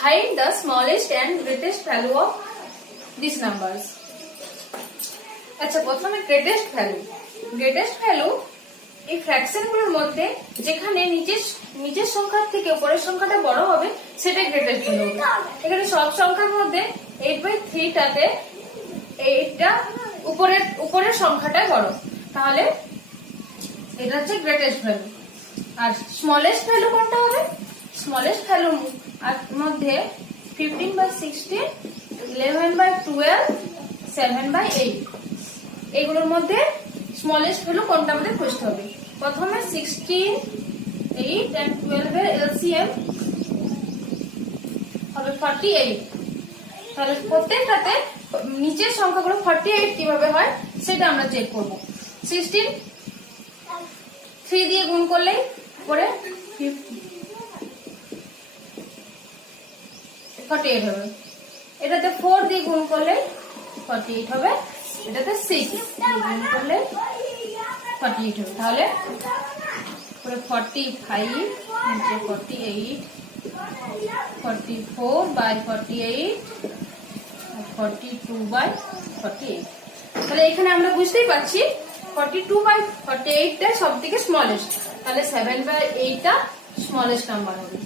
Find the smallest and greatest value of these numbers. আচ্ছা, প্রথমে greatest value এই fraction গুলোর মধ্যে যেখানে নিচের সংখ্যার থেকে উপরের সংখ্যাটা বড় হবে সেটা গ্রেটেস্ট ভ্যালু। এখানে সব সংখ্যার মধ্যে 8/3 টাতে 8টা উপরের সংখ্যাটা বড়, তাহলে এটা হচ্ছে গ্রেটেস্ট ভ্যালু। আর স্মলেস্ট ভ্যালু কোনটা হবে? স্মলেস্ট ভ্যালু মধ্যে 15/16, 11/12, 7/8 এগুলোর মধ্যে স্মলেস্ট ভ্যালু কোনটা আমাদের খুঁজতে হবে। প্রথমে 16, 8 and 12 এর এলসিএম হবে 48। তাহলে প্রত্যেকটাতে নিচের সংখ্যাগুলো 48 কিভাবে হয় সেটা আমরা চেক করব। 16 3 দিয়ে গুণ করলে পরে 48 হবে। এটাতে 4 দিয়ে গুণ করলে 48 হবে। এটাতে 6 গুণ করলে 48 হবে। তাহলে পুরো 45 নিচে 48, 44/48 আর 42/48। তাহলে এখানে আমরা বুঝতেই পারছি 42/48টা সব থেকে স্মলেস্ট, তাহলে 7/8টা স্মলেস্ট নাম্বার হবে।